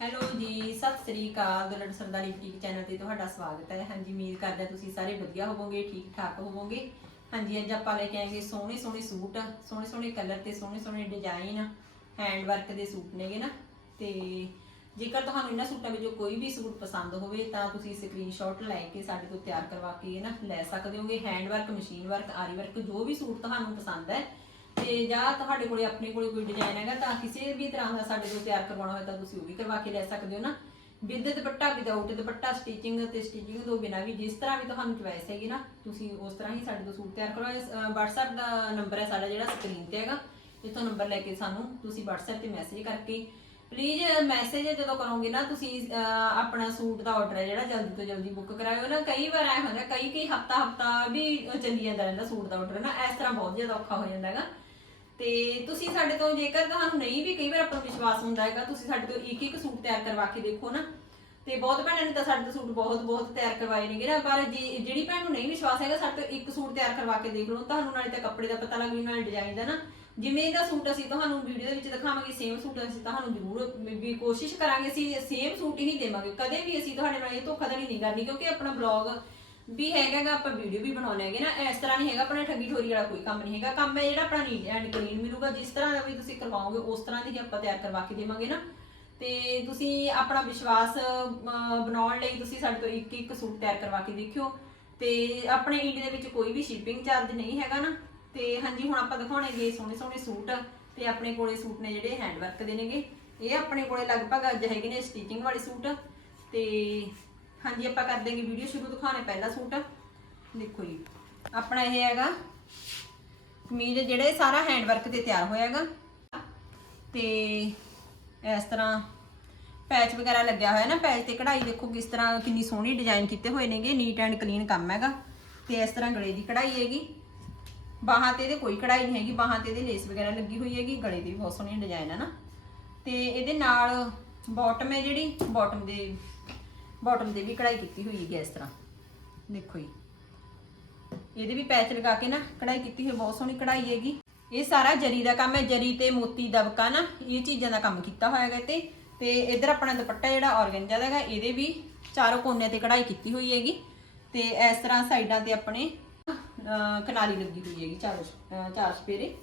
Hello ਜੀ, ਸਤਿ ਸ੍ਰੀ ਅਕਾਲ ਦੁਲੜ ਸਰਦਾਰੀ boutique channel ਤੇ ਤੁਹਾਡਾ ਸਵਾਗਤ ਹੈ। ਹਾਂਜੀ, ਉਮੀਦ ਕਰਦਾ ਤੁਸੀਂ ਸਾਰੇ ਵਧੀਆ ਹੋਵੋਗੇ ਠੀਕ ਠਾਕ ਹੋਵੋਗੇ। ਹਾਂਜੀ, ਅੱਜ ਆਪਾਂ ਲੈ ਕੇ ਆਏਗੇ ਸੋਹਣੇ ਸੋਹਣੇ ਸੂਟ ਸੋਹਣੇ ਸੋਹਣੇ ਕਲਰ ਤੇ ਸੋਹਣੇ ਸੋਹਣੇ ਡਿਜ਼ਾਈਨ ਹੈਂਡ ਵਰਕ ਦੇ ਸੂਟ ਨੇਗੇ ਨਾ। ਤੇ ਜੇਕਰ ਤੁਹਾਨੂੰ ਇਹਨਾਂ ਸੂਟਾਂ ਵਿੱਚੋਂ ਕੋਈ ਵੀ ਸੂਟ ਪਸੰਦ ਹੋਵੇ, ਤਾਂ ਤੁਸੀਂ ਸਕਰੀਨਸ਼ਾਟ ਲੈ ਕੇ ਸਾਡੇ ਤੋਂ ਤਿਆਰ ਕਰਵਾ ਕੇ ਨਾ ਲੈ ਸਕਦੇ ਹੋਗੇ। Hand work machine work aari work ਜੋ ਵੀ ਸੂਟ ਤੁਹਾਨੂੰ ਪਸੰਦ ਹੈ ਤੇ ਜਾਂ ਤੁਹਾਡੇ ਕੋਲੇ ਆਪਣੇ ਕੋਲੇ ਕੋਈ ਡਿਜ਼ਾਈਨ ਹੈਗਾ ਤਾਂ ਕਿਸੇ ਵੀ ਤਰ੍ਹਾਂ ਦਾ ਸਾਡੇ ਤੋਂ ਤਿਆਰ ਕਰਵਾਉਣਾ ਹੋਵੇ ਤਾਂ ਤੁਸੀਂ ਉਹ ਵੀ ਕਰਵਾ ਕੇ ਲੈ ਸਕਦੇ ਹੋ ਨਾ। With dupatta without dupatta stitching ਤੇ ਸਟਿਚਿੰਗ ਤੋਂ ਬਿਨਾਂ ਵੀ ਜਿਸ ਤਰ੍ਹਾਂ ਵੀ ਤੁਹਾਨੂੰ ਚੁਆਇਸ ਹੈਗੀ ਨਾ, ਤੁਸੀਂ ਉਸ ਤਰ੍ਹਾਂ ਹੀ ਸਾਡੇ ਤੋਂ ਸੂਟ ਤਿਆਰ ਕਰਵਾਓ WhatsApp ਦਾ ਨੰਬਰ ਹੈ ਸਾਡਾ ਜਿਹੜਾ ਸਕਰੀਨ ਤੇ ਹੈਗਾ ਇਥੋਂ ਨੰਬਰ ਲੈ ਕੇ ਸਾਨੂੰ ਤੁਸੀਂ WhatsApp ਤੇ ਮੈਸੇਜ ਕਰਕੇ ਪਲੀਜ਼ ਮੈਸੇਜ ਜਦੋਂ ਕਰੋਗੇ ਨਾ ਤੁਸੀਂ ਆਪਣਾ ਸੂਟ ਦਾ ਆਰਡਰ ਹੈ ਜਿਹੜਾ ਜਲਦੀ ਤੋਂ ਜਲਦੀ ਬੁੱਕ ਕਰਾਇਓ ਨਾ। ਕਈ ਵਾਰ ਐ ਹੁੰਦਾ, ਕਈ ਕਈ ਹਫਤਾ ਹਫਤਾ ਵੀ ਚੱਲੀ ਜਾਂਦਾ ਰਹਿੰਦਾ ਸੂਟ ਦਾ ਆਰਡਰ ਨਾ, ਇਸ ਤਰ੍ਹਾਂ ਬਹੁਤ ਜ਼ਿਆਦਾ ਔਖਾ ਹੋ ਜਾਂਦਾ ਹੈਗਾ। ਤੇ ਤੁਸੀਂ ਸਾਡੇ ਤੋਂ ਜੇਕਰ ਤੁਹਾਨੂੰ ਨਹੀਂ ਵੀ ਕਈ ਵਾਰ ਆਪਾਂ ਨੂੰ ਵਿਸ਼ਵਾਸ ਹੁੰਦਾ ਹੈਗਾ, ਤੁਸੀਂ ਸਾਡੇ ਤੋਂ ਇੱਕ ਇੱਕ ਸੂਟ ਤਿਆਰ ਕਰਵਾ ਕੇ ਦੇਖੋ ਨਾ। ਤੇ ਬਹੁਤ ਭੈਣਾਂ ਨੇ ਤਾਂ ਸਾਡੇ ਤੋਂ ਸੂਟ ਬਹੁਤ ਬਹੁਤ ਤਿਆਰ ਕਰਵਾਏ ਨੇਗੇ ਨਾ, ਪਰ ਜੇ, ਜਿਹੜੀ ਭੈਣ ਨੂੰ ਨਹੀਂ ਵਿਸ਼ਵਾਸ ਹੈਗਾ, ਸਾਡੇ ਤੋਂ ਇੱਕ ਸੂਟ ਤਿਆਰ ਕਰਵਾ ਕੇ ਦੇਖ ਲਓ, ਤੁਹਾਨੂੰ ਨਾਲੇ ਤਾਂ ਕੱਪੜੇ ਦਾ ਪਤਾ ਲੱਗ ਜੂ, ਨਾਲੇ ਡਿਜ਼ਾਈਨ ਦਾ ਨਾ। ਜਿਵੇਂ ਦਾ ਸੂਟ ਅਸੀਂ ਤੁਹਾਨੂੰ ਵੀਡੀਓ ਦੇ ਵਿੱਚ ਦਿਖਾਵਾਂਗੇ ਸੇਮ ਸੂਟ ਅਸੀਂ ਤੁਹਾਨੂੰ ਜ਼ਰੂਰ ਵੀ ਕੋਸ਼ਿਸ਼ ਕਰਾਂਗੇ, ਅਸੀਂ ਸੇਮ ਸੂਟ ਹੀ ਦੇਵਾਂਗੇ। ਕਦੇ ਵੀ ਅਸੀਂ ਤੁਹਾਡੇ ਨਾਲ ਇਹ ਧੋਖਾਧੜੀ ਨਹੀਂ ਕਰਨੀ, ਕਿਉਂਕਿ ਆਪਣਾ ਬਲੌਗ ਵੀ ਹੈਗਾਗਾ ਆਪਾਂ ਵੀਡੀਓ ਵੀ ਬਣਾਉਣੇ ਹੈਗੇ ਨਾ, ਇਸ ਤਰ੍ਹਾਂ ਨਹੀਂ ਹੈਗਾ, ਆਪਣਾ ਠੱਗੀ ਠੋਰੀ ਵਾਲਾ ਕੋਈ ਕੰਮ ਨਹੀਂ ਹੈਗਾ। ਕੰਮ ਹੈ ਜਿਹੜਾ ਆਪਣਾ ਨੀਟ ਐਂਡ ਕਲੀਨ ਮਿਲੂਗਾ, ਜਿਸ ਤਰ੍ਹਾਂ ਦਾ ਵੀ ਤੁਸੀਂ ਕਰਵਾਓਗੇ, ਉਸ ਤਰ੍ਹਾਂ ਦੀ ਹੀ ਆਪਾਂ ਤਿਆਰ ਕਰਵਾ ਕੇ ਦੇਵਾਂਗੇ ਨਾ। ਤੇ ਤੁਸੀਂ ਆਪਣਾ ਵਿਸ਼ਵਾਸ ਬਣਾਉਣ ਲਈ ਤੁਸੀਂ ਸਾਡੇ ਤੋਂ ਇੱਕ ਇੱਕ ਸੂਟ ਤਿਆਰ ਕਰਵਾ ਕੇ ਦੇਖਿਓ। ਤੇ ਆਪਣੇ ਇੰਡੀਆ ਦੇ ਵਿੱਚ ਕੋਈ ਵੀ ਸ਼ਿਪਿੰਗ ਚਾਰਜ ਨਹੀਂ ਹੈਗਾ ਨਾ। ਤੇ ਹਾਂਜੀ, ਹੁਣ ਆਪਾਂ ਦਿਖਾਉਣੇਗੇ ਸੋਹਣੇ ਸੋਹਣੇ ਸੂਟ। ਤੇ ਆਪਣੇ ਕੋਲੇ ਸੂਟ ਨੇ ਜਿਹੜੇ ਹੈਂਡ ਵਰਕ ਦੇ ਨੇਗੇ। ਇਹ ਆਪਣੇ ਕੋਲੇ ਲਗਭਗ ਅੱਜ ਹੈਗੇ ਨੇ ਸਟਿਚਿੰਗ ਵਾਲੇ ਸੂਟ। ਤੇ ਹਾਂਜੀ, ਆਪਾਂ ਕਰ ਦੇਂਗੇ ਵੀਡੀਓ ਸ਼ੁਰੂ ਦਿਖਾਉਣੇ ਪਹਿਲਾ ਸੂਟ। ਦੇਖੋ ਜੀ, ਆਪਣਾ ਇਹ ਹੈਗਾ। ਕਮੀਜ਼ ਜਿਹੜੇ ਸਾਰਾ ਹੈਂਡ ਵਰਕ ਤੇ ਤਿਆਰ ਹੋਇਆ ਹੈਗਾ। ਤੇ ਇਸ ਤਰ੍ਹਾਂ ਪੈਚ ਵਗੈਰਾ ਲੱਗਿਆ ਹੋਇਆ ਨਾ ਪੈਚ ਤੇ ਕਢਾਈ ਦੇਖੋ ਕਿਸ ਤਰ੍ਹਾਂ ਕਿੰਨੀ ਸੋਹਣੀ ਡਿਜ਼ਾਈਨ ਕੀਤੇ ਹੋਏ ਨੇਗੇ ਨੀਟ ਐਂਡ ਕਲੀਨ ਕੰਮ ਹੈਗਾ। ਤੇ ਇਸ ਤਰ੍ਹਾਂ ਗਲੇ ਦੀ ਕਢਾਈ ਹੈਗੀ। ਬਾਹਾਂ ਤੇ ਇਹਦੇ ਕੋਈ ਕਢਾਈ ਨਹੀਂ ਹੈਗੀ, ਬਾਹਾਂ ਤੇ ਇਹਦੇ ਲੇਸ ਵਗੈਰਾ ਲੱਗੀ ਹੋਈ ਹੈਗੀ, ਗਲੇ ਦੀ ਵੀ ਬਹੁਤ ਸੋਹਣੀ ਡਿਜ਼ਾਈਨ ਹੈ ਨਾ। ਤੇ ਇਹਦੇ ਨਾਲ ਬਾਟਮ ਹੈ ਜਿਹੜੀ ਬਾਟਮ ਦੇ ਬਾਟਮ ਦੇ ਵੀ ਕਢਾਈ ਕੀਤੀ ਹੋਈ ਹੈਗੀ ਇਸ ਤਰ੍ਹਾਂ। ਦੇਖੋ ਜੀ। ਇਹਦੇ ਵੀ ਪੈਚ ਲਗਾ ਕੇ ਨਾ ਕਢਾਈ ਕੀਤੀ ਹੋਈ ਬਹੁਤ ਸੋਹਣੀ ਕਢਾਈ ਹੈਗੀ। ਇਹ ਸਾਰਾ ਜਰੀ ਦਾ ਕੰਮ ਹੈ ਜਰੀ ਤੇ ਮੋਤੀ ਦਬਕਾ ਨਾ ਇਹ ਚੀਜ਼ਾਂ ਦਾ ਕੰਮ ਕੀਤਾ ਹੋਇਆ ਹੈਗਾ ਤੇ ਤੇ ਇਧਰ ਆਪਣਾ ਦੁਪੱਟਾ ਜਿਹੜਾ ਔਰਗੈਂਜਾ ਦਾ ਹੈਗਾ ਇਹਦੇ ਵੀ ਚਾਰੋਂ ਕੋਨੇ ਤੇ ਕਢਾਈ ਕੀਤੀ ਹੋਈ ਹੈਗੀ। ਤੇ ਇਸ ਤਰ੍ਹਾਂ ਸਾਈਡਾਂ ਤੇ ਆਪਣੇ ਅਹ, ਲੱਗੀ ਹੋਈ ਹੈਗੀ ਚਾਰ ਚਾਰ ਸਪੇਰੇ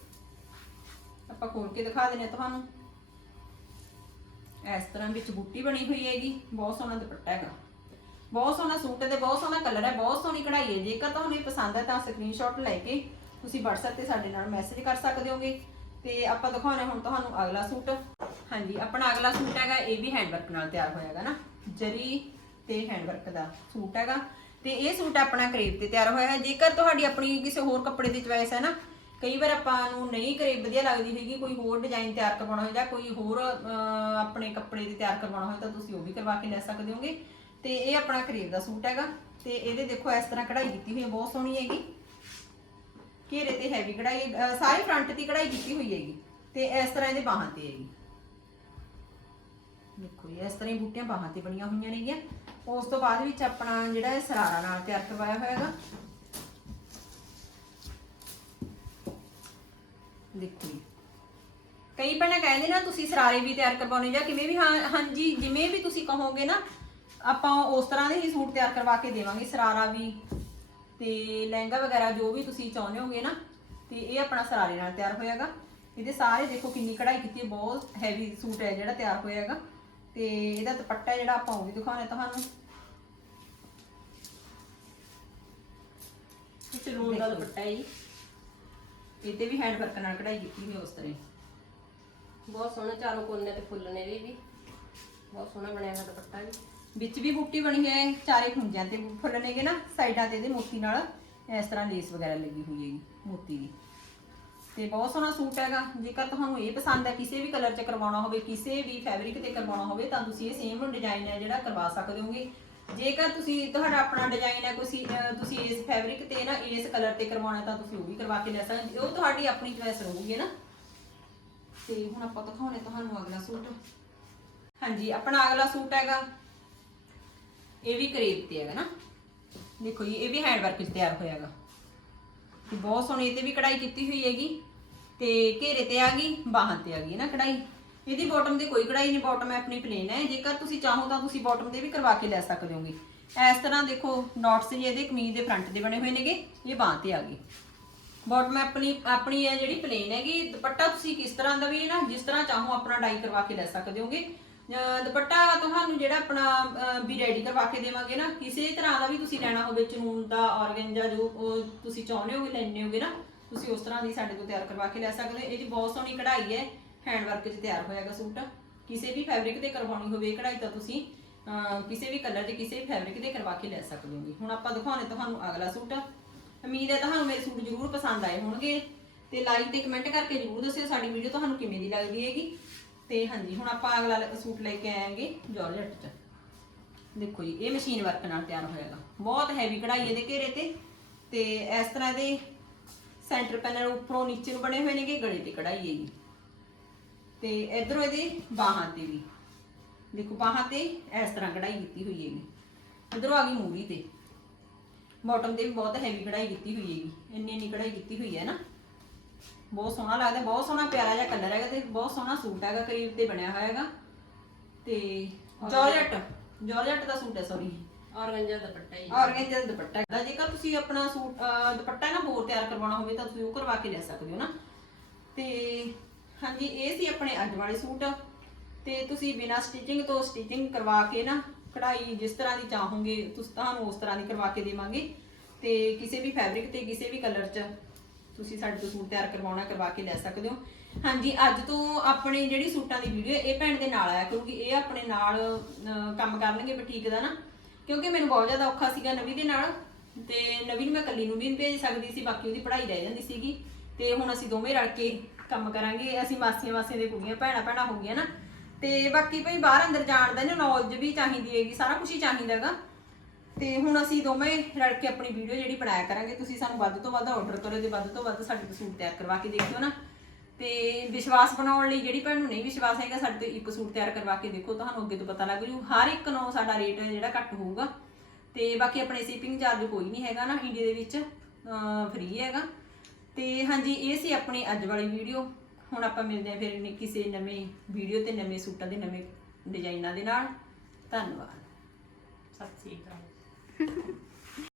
ਆਪਾਂ ਖੋਲ ਕੇ ਦਿਖਾ ਦਿੰਦੇ ਹਾਂ ਤੁਹਾਨੂੰ। ਇਸ ਤਰ੍ਹਾਂ ਵਿੱਚ ਬੂਟੀ ਬਣੀ ਹੋਈ ਹੈਗੀ, ਬਹੁਤ ਸੋਹਣਾ ਦੁਪੱਟਾ ਹੈਗਾ। ਬਹੁਤ ਸੋਹਣਾ ਸੂਟ ਹੈ ਤੇ ਬਹੁਤ ਸੋਹਣਾ ਕਲਰ ਹੈ, ਬਹੁਤ ਸੋਹਣੀ ਕਢਾਈ ਹੈ। ਜੇਕਰ ਤੁਹਾਨੂੰ ਇਹ ਪਸੰਦ ਹੈ ਤਾਂ ਸਕਰੀਨਸ਼ਾਟ ਲੈ ਕੇ ਤੁਸੀਂ WhatsApp ਤੇ ਸਾਡੇ ਨਾਲ ਮੈਸੇਜ ਕਰ ਸਕਦੇ ਹੋਗੇ ਤੇ ਆਪਾਂ ਦਿਖਾਉਣਾ ਹੁਣ ਤੁਹਾਨੂੰ ਅਗਲਾ ਸੂਟ। ਹਾਂਜੀ, ਆਪਣਾ ਅਗਲਾ ਸੂਟ ਹੈਗਾ, ਇਹ ਵੀ ਹੈਂਡਵਰਕ ਨਾਲ ਤਿਆਰ ਹੋਇਆ ਹੈਗਾ ਨਾ। ਜਰੀ ਤੇ ਹੈਂਡਵਰਕ ਦਾ ਸੂਟ ਹੈਗਾ ਤੇ ਇਹ ਸੂਟ ਆਪਣਾ ਕਰੇਬ ਤੇ ਤਿਆਰ ਹੋਇਆ ਹੈ। ਜੇਕਰ ਤੁਹਾਡੀ ਆਪਣੀ ਕਿਸੇ ਹੋਰ ਕੱਪੜੇ ਦੀ ਚੁਆਇਸ ਹੈ ਨਾ ਕਈ ਵਾਰ ਆਪਾਂ ਨੂੰ ਨਹੀਂ ਕਰੇਬ ਵਧੀਆ ਲੱਗਦੀ ਹੈਗੀ ਕੋਈ ਹੋਰ ਡਿਜ਼ਾਈਨ ਤਿਆਰ ਕਰਵਾਉਣਾ ਹੋਵੇ ਜਾਂ ਕੋਈ ਹੋਰ ਅਹ, ਆਪਣੇ ਕੱਪੜੇ ਦੀ ਤਿਆਰ ਕਰਵਾਉਣਾ ਹੋਵੇ ਤਾਂ ਤੁਸੀਂ ਉਹ ਵੀ ਕਰਵਾ ਕੇ ਲੈ ਸਕਦੇ ਹੋਗੇ। ਤੇ ਇਹ ਆਪਣਾ ਕਰੇਬ ਦਾ ਸੂਟ ਹੈਗਾ। ਤੇ ਇਹਦੇ ਦੇਖੋ ਇਸ ਤਰ੍ਹਾਂ ਕਢਾਈ ਕੀਤੀ ਹੋਈ ਹੈ ਬਹੁਤ ਸੋਹਣੀ ਹੈਗੀ। ਘੇਰੇ ਤੇ ਹੈਵੀ ਕਢਾਈ ਅਹ, ਸਾਰੇ ਫਰੰਟ ਦੀ ਕਢਾਈ ਕੀਤੀ ਹੋਈ ਹੈਗੀ। ਤੇ ਇਸ ਤਰ੍ਹਾਂ ਇਹਦੇ ਬਾਹਾਂ ਤੇ ਹੈਗੀ। ਦੇਖੋ ਜੀ ਇਸ ਤਰ੍ਹਾਂ ਹੀ ਬੂਟੀਆਂ ਬਾਹਾਂ ਤੇ ਬਣੀਆਂ ਹੋਈਆਂ ਨੇਗੀਆਂ। ਉਸ ਤੋਂ ਬਾਅਦ ਵਿੱਚ ਆਪਣਾ ਜਿਹੜਾ ਇਹ ਸਰਾਰਾ ਨਾਲ ਤਿਆਰ ਕਰਵਾਇਆ ਹੋਇਆ ਹੈਗਾ। ਦੇਖੋ ਕਈ ਭੈਣਾਂ ਕਹਿੰਦੇ ਨਾ, ਤੁਸੀਂ ਸਰਾਰੇ ਵੀ ਤਿਆਰ ਕਰਵਾਉਣੇ ਜਾਂ ਕਿਵੇਂ ਵੀ, ਹਾਂ, ਹਾਂਜੀ, ਜਿਵੇਂ ਵੀ ਤੁਸੀਂ ਕਹੋਗੇ ਨਾ, ਆਪਾਂ ਉਸ ਤਰ੍ਹਾਂ ਦੇ ਹੀ ਸੂਟ ਤਿਆਰ ਕਰਵਾ ਕੇ ਦੇਵਾਂਗੇ, ਸਰਾਰਾ ਵੀ ਤੇ ਲਹਿੰਗਾ ਵਗੈਰਾ ਜੋ ਵੀ ਤੁਸੀਂ ਚਾਹੁੰਦੇ ਹੋਗੇ ਨਾ, ਤੇ ਇਹ ਆਪਣਾ ਸਰਾਰੇ ਨਾਲ ਤਿਆਰ ਹੋਇਆਗਾ। ਇਹਦੇ ਸਾਰੇ ਦੇਖੋ ਕਿੰਨੀ ਕਢਾਈ ਕੀਤੀ ਹੈ, ਬਹੁਤ ਹੈਵੀ ਸੂਟ ਹੈ ਜਿਹੜਾ ਤਿਆਰ ਹੋਇਆ ਤੇ ਇਹਦਾ ਦੁਪੱਟਾ ਜਿਹੜਾ ਆਪਾਂ ਉਹ ਵੀ ਦਿਖਾਉਣਾ ਤੁਹਾਨੂੰ। ਇਹ ਦਾ ਦੁਪੱਟਾ ਹੈ ਜੀ। ਇਹਦੇ ਵੀ ਹੈਂਡ ਵਰਕ ਨਾਲ ਕਢਾਈ ਕੀਤੀ ਹੋਈ ਉਸ ਤਰ੍ਹਾਂ ਹੀ। ਬਹੁਤ ਸੋਹਣਾ ਚਾਰੋਂ ਕੋਨੇ ਤੇ ਫੁੱਲ ਨੇ ਇਹਦੇ ਵੀ। ਬਹੁਤ ਸੋਹਣਾ ਬਣਿਆ ਹੋਇਆ ਦੁਪੱਟਾ ਜੀ ਵਿੱਚ ਵੀ ਬੂਟੀ ਬਣੀ ਹੈ ਚਾਰੇ ਖੁੰਝਾਂ ਤੇ ਫੁੱਲ ਨੇਗੇ ਨਾ ਸਾਈਡਾਂ ਤੇ ਇਹਦੇ ਮੋਤੀ ਨਾਲ ਇਸ ਤਰ੍ਹਾਂ ਲੇਸ ਵਗੈਰਾ ਲੱਗੀ ਹੋਈ ਹੈਗੀ ਮੋਤੀ ਦੀ। ਤੇ ਬਹੁਤ ਸੋਹਣਾ ਸੂਟ ਹੈਗਾ ਜੇਕਰ ਤੁਹਾਨੂੰ ਇਹ ਪਸੰਦ ਹੈ ਕਿਸੇ ਵੀ ਕਲਰ 'ਚ ਕਰਵਾਉਣਾ ਹੋਵੇ ਕਿਸੇ ਵੀ ਫੈਬਰਿਕ ਤੇ ਕਰਵਾਉਣਾ ਹੋਵੇ ਤਾਂ ਤੁਸੀਂ ਇਹ ਸੇਮ ਡਿਜ਼ਾਈਨ ਹੈ ਜਿਹੜਾ ਕਰਵਾ ਸਕਦੇ ਹੋਗੇ। ਜੇਕਰ ਤੁਸੀਂ ਤੁਹਾਡਾ ਆਪਣਾ ਡਿਜ਼ਾਈਨ ਹੈ, ਕੋਈ ਤੁਸੀਂ ਇਸ ਫੈਬਰਿਕ ਤੇ ਨਾ, ਇਸ ਕਲਰ ਤੇ ਕਰਵਾਉਣਾ ਤਾਂ ਤੁਸੀਂ ਉਹ ਵੀ ਕਰਵਾ ਕੇ ਲੈ ਸਕਦੇ ਹੋ। ਉਹ ਤੁਹਾਡੀ ਆਪਣੀ ਚੋਇਸ ਰਹੂਗੀ ਨਾ? ਤੇ ਹੁਣ ਆਪਾਂ ਦਿਖਾਉਣੇ ਤੁਹਾਨੂੰ ਅਗਲਾ ਸੂਟ। ਹਾਂਜੀ, ਆਪਣਾ ਅਗਲਾ ਸੂਟ ਹੈਗਾ। ਇਹ ਵੀ ਕਰੇਬ ਤੇ ਹੈਗਾ ਨਾ। ਦੇਖੋ ਜੀ, ਇਹ ਵੀ ਹੈਂਡ ਵਰਕ 'ਚ ਤਿਆਰ ਹੋਇਆ ਹੈਗਾ। ਤੇ ਬਹੁਤ ਸੋਹਣੀ ਇਹਤੇ ਵੀ ਕਢਾਈ ਕੀਤੀ ਹੋਈ ਹੈਗੀ। ਤੇ ਘੇਰੇ ਤੇ ਆ ਗਈ, ਬਾਹਾਂ ਤੇ ਆ ਗਈ ਨਾ ਕਢਾਈ? ਇਹਦੀ ਬਾਟਮ ਦੀ ਕੋਈ ਕਢਾਈ ਨਹੀਂ ਬਾਟਮ ਆਪਣੀ ਪਲੇਨ ਹੈ। ਜੇਕਰ ਤੁਸੀਂ ਚਾਹੋ ਤਾਂ ਤੁਸੀਂ ਬਾਟਮ ਤੇ ਵੀ ਕਰਵਾ ਕੇ ਲੈ ਸਕਦੇ ਹੋਗੇ। ਇਸ ਤਰ੍ਹਾਂ ਦੇਖੋ ਡਾਟਸ ਜੀ ਇਹਦੇ ਕਮੀਜ਼ ਦੇ ਫਰੰਟ ਦੇ ਬਣੇ ਹੋਏ ਨੇਗੇ, ਇਹ ਬਾਂਹ ਤੇ ਆ ਗਏ। ਬਾਟਮ ਆਪਣੀ ਆਪਣੀ ਹੈ ਜਿਹੜੀ ਪਲੇਨ ਹੈਗੀ, ਦੁਪੱਟਾ ਤੁਸੀਂ ਕਿਸ ਤਰ੍ਹਾਂ ਦਾ ਵੀ ਨਾ, ਜਿਸ ਤਰ੍ਹਾਂ ਚਾਹੋ ਆਪਣਾ ਡਾਈ ਕਰਵਾ ਕੇ ਲੈ ਸਕਦੇ ਹੋਗੇ। ਦੁਪੱਟਾ ਤੁਹਾਨੂੰ ਜਿਹੜਾ ਆਪਣਾ ਵੀ ਰੈਡੀ ਕਰਵਾ ਕੇ ਦੇਵਾਂਗੇ ਨਾ, ਕਿਸੇ ਤਰ੍ਹਾਂ ਦਾ ਵੀ ਤੁਸੀਂ ਲੈਣਾ ਹੋਵੇ, ਚਨੂਨ ਦਾ ਔਰਗੈਂਜਾ ਜੋ ਉਹ ਤੁਸੀਂ ਚਾਹੁੰਦੇ ਹੋਗੇ ਲੈਣੇ ਹੋਗੇ ਨਾ, ਤੁਸੀਂ ਉਸ ਤਰ੍ਹਾਂ ਦੀ ਸਾਡੇ ਤੋਂ ਤਿਆਰ ਕਰਵਾ ਕੇ ਲੈ ਸਕਦੇ ਹੋ। ਇਹਦੀ ਬਹੁਤ ਸੋਹਣੀ ਕਢਾਈ ਹੈ। ਹੈਂਡ ਵਰਕ 'ਚ ਤਿਆਰ ਹੋਇਆਗਾ ਸੂਟ। ਕਿਸੇ ਵੀ ਫੈਬਰਿਕ ਤੇ ਕਰਵਾਉਣੀ ਹੋਵੇ ਕਢਾਈ ਤਾਂ ਤੁਸੀਂ ਕਿਸੇ ਵੀ ਕਲਰ 'ਚ ਕਿਸੇ ਵੀ ਫੈਬਰਿਕ ਤੇ ਕਰਵਾ ਕੇ ਲੈ ਸਕਦੇ ਹੋਗੇ ਹੁਣ ਆਪਾਂ ਦਿਖਾਉਣੇ ਤੁਹਾਨੂੰ ਅਗਲਾ ਸੂਟ। ਉਮੀਦ ਹੈ ਤੁਹਾਨੂੰ ਮੇਰੇ ਸੂਟ ਜ਼ਰੂਰ ਪਸੰਦ ਆਏ ਹੋਣਗੇ। ਤੇ ਲਾਈਕ ਤੇ ਕਮੈਂਟ ਕਰਕੇ ਜ਼ਰੂਰ ਦੱਸਿਓ ਸਾਡੀ ਵੀਡੀਓ ਤੁਹਾਨੂੰ ਕਿਵੇਂ ਦੀ ਲੱਗਦੀ ਹੈਗੀ। ਤੇ ਹਾਂਜੀ, ਹੁਣ ਆਪਾਂ ਅਗਲਾ ਸੂਟ ਲੈ ਕੇ ਆਏਗੇ ਜਾਰਜਟ ਚ। ਦੇਖੋ ਜੀ, ਇਹ ਮਸ਼ੀਨ ਵਰਕ ਨਾਲ ਤਿਆਰ ਹੋਏਗਾ ਬਹੁਤ ਹੈਵੀ ਕਢਾਈ ਇਹਦੇ ਘੇਰੇ ਤੇ। ਤੇ ਇਸ ਤਰ੍ਹਾਂ ਦੇ ਸੈਂਟਰ ਪੈਨਲ ਉੱਪਰੋਂ ਨੀਚੇ ਨੂੰ ਬਣੇ ਹੋਏ ਨੇਗੇ, ਗਲੇ ਤੇ ਕਢਾਈ ਹੈਗੀ ਤੇ ਇਧਰੋਂ ਇਹਦੇ ਬਾਹਾਂ ਤੇ ਵੀ। ਦੇਖੋ ਬਾਹਾਂ ਤੇ ਇਸ ਤਰ੍ਹਾਂ ਕਢਾਈ ਕੀਤੀ ਹੋਈ ਹੈਗੀ। ਇਧਰੋਂ ਆ ਗਈ ਮੂਰੀ ਤੇ। ਬਾਟਮ ਤੇ ਵੀ ਬਹੁਤ ਹੈਵੀ ਕਢਾਈ ਕੀਤੀ ਹੋਈ ਹੈਗੀ। ਇੰਨੀ ਇੰਨੀ ਕਢਾਈ ਕੀਤੀ ਹੋਈ ਹੈ ਨਾ। ਬਹੁਤ ਸੋਹਣਾ ਲੱਗਦਾ ਬਹੁਤ ਸੋਹਣਾ ਪਿਆਰਾ ਜਿਹਾ ਕਲਰ ਹੈਗਾ ਤੇ ਬਹੁਤ ਸੋਹਣਾ ਸੂਟ ਹੈਗਾ ਕਰੀਬ ਤੇ ਬਣਿਆ ਹੋਇਆ ਹੈਗਾ। ਤੇ ਜਾਰਜਟ ਜਾਰਜਟ ਦਾ ਸੂਟ ਹੈ ਸੌਰੀ ਔਰਗੰਜਾ ਦੁਪੱਟਾ ਹੀ ਔਰਗੈਂਜਾ ਦਾ ਦੁਪੱਟਾ ਹੈ ਜੇਕਰ ਤੁਸੀਂ ਆਪਣਾ ਸੂਟ ਦੁਪੱਟਾ ਨਾ ਹੋਰ ਤਿਆਰ ਕਰਵਾਉਣਾ ਹੋਵੇ ਤਾਂ ਤੁਸੀਂ ਉਹ ਕਰਵਾ ਕੇ ਲੈ ਸਕਦੇ ਹੋ ਨਾ। ਤੇ ਹਾਂਜੀ, ਇਹ ਸੀ ਆਪਣੇ ਅੱਜ ਵਾਲੇ ਸੂਟ। ਤੇ ਤੁਸੀਂ ਬਿਨਾਂ ਸਟਿਚਿੰਗ ਤੋਂ ਸਟਿਚਿੰਗ ਕਰਵਾ ਕੇ ਨਾ ਕਢਾਈ ਜਿਸ ਤਰ੍ਹਾਂ ਦੀ ਚਾਹੋਗੇ, ਤੁਸੀਂ, ਤੁਹਾਨੂੰ ਉਸ ਤਰ੍ਹਾਂ ਦੀ ਕਰਵਾ ਕੇ ਦੇਵਾਂਗੇ। ਤੇ ਕਿਸੇ ਵੀ ਫੈਬਰਿਕ ਤੇ ਕਿਸੇ ਵੀ ਕਲਰ 'ਚ ਤੁਸੀਂ ਸਾਡੇ ਤੋਂ ਸੂਟ ਤਿਆਰ ਕਰਵਾਉਣਾ, ਕਰਵਾ ਕੇ ਲੈ ਸਕਦੇ ਹੋ। ਹਾਂਜੀ, ਅੱਜ ਤੋਂ ਆਪਣੇ ਜਿਹੜੀ ਸੂਟਾਂ ਦੀ ਵੀਡੀਓ ਇਹ ਭੈਣ ਦੇ ਨਾਲ ਆਇਆ ਕਰੂਗੀ। ਇਹ ਆਪਣੇ ਨਾਲ ਕੰਮ ਕਰਨਗੇ ਬੁਟੀਕ ਦਾ ਨਾ। ਕਿਉਂਕਿ ਮੈਨੂੰ ਬਹੁਤ ਜ਼ਿਆਦਾ ਔਖਾ ਸੀਗਾ ਨਵੀਂ ਦੇ ਨਾਲ। ਤੇ ਨਵੀਂ ਨੂੰ ਮੈਂ ਇਕੱਲੀ ਨੂੰ ਵੀ ਨਹੀਂ ਭੇਜ ਸਕਦੀ ਸੀ, ਬਾਕੀ ਉਹਦੀ ਪੜ੍ਹਾਈ ਰਹਿ ਜਾਂਦੀ ਸੀਗੀ। ਤੇ ਹੁਣ ਅਸੀਂ ਦੋਵੇਂ ਰਲ ਕੇ ਕੰਮ ਕਰਾਂਗੇ, ਅਸੀਂ ਮਾਸੀਆਂ ਮਾਸੀਆਂ ਦੇ ਕੁੜੀਆਂ, ਭੈਣਾਂ ਭੈਣਾਂ ਹੋ ਗਈਆਂ ਨਾ। ਤੇ ਬਾਕੀ ਭਈ ਬਾਹਰ ਅੰਦਰ ਜਾਣ ਦਾ ਨੌਲੇਜ ਵੀ ਚਾਹੀਦੀ ਹੈਗੀ, ਸਾਰਾ ਕੁਝ ਹੀ ਚਾਹੀਦਾ ਹੈਗਾ। ਤੇ ਹੁਣ ਅਸੀਂ ਦੋਵੇਂ ਰਲ ਕੇ ਆਪਣੀ ਵੀਡੀਓ ਜਿਹੜੀ ਬਣਾਇਆ ਕਰਾਂਗੇ, ਤੁਸੀਂ ਸਾਨੂੰ ਵੱਧ ਤੋਂ ਵੱਧ ਆਰਡਰ ਕਰੋ ਤੇ ਵੱਧ ਤੋਂ ਵੱਧ ਸਾਡੇ ਤੋਂ ਸੂਟ ਤਿਆਰ ਕਰਵਾ ਕੇ ਦੇਖਿਓ ਨਾ। ਤੇ ਵਿਸ਼ਵਾਸ ਬਣਾਉਣ ਲਈ ਜਿਹੜੀ ਭੈਣ ਨੂੰ ਨਹੀਂ ਵਿਸ਼ਵਾਸ ਹੈਗਾ, ਸਾਡੇ ਤੋਂ ਇੱਕ ਸੂਟ ਤਿਆਰ ਕਰਵਾ ਕੇ ਦੇਖੋ, ਤੁਹਾਨੂੰ ਅੱਗੇ ਤੋਂ ਪਤਾ ਲੱਗ ਜੂ। ਹਰ ਇੱਕ ਨੂੰ ਸਾਡਾ ਰੇਟ ਜਿਹੜਾ ਘੱਟ ਹੋਊਗਾ। ਤੇ ਬਾਕੀ ਆਪਣੇ ਸ਼ਿਪਿੰਗ ਚਾਰਜ ਕੋਈ ਨਹੀਂ ਹੈਗਾ ਨਾ ਇੰਡੀਆ ਦੇ ਵਿੱਚ ਫ੍ਰੀ ਹੈਗਾ। ਤੇ ਹਾਂਜੀ ਇਹ ਸੀ ਆਪਣੀ ਅੱਜ ਵਾਲੀ ਵੀਡੀਓ ਹੁਣ ਆਪਾਂ ਮਿਲਦੇ ਹਾਂ ਫਿਰ ਕਿਸੇ ਨਵੇਂ ਵੀਡੀਓ ਤੇ ਨਵੇਂ ਸੂਟਾਂ ਦੇ ਨਵੇਂ ਡਿਜ਼ਾਈਨਾਂ ਦੇ ਨਾਲ। ਧੰਨਵਾਦ। ਸਤਿ ਸ੍ਰੀ ਅਕਾਲ।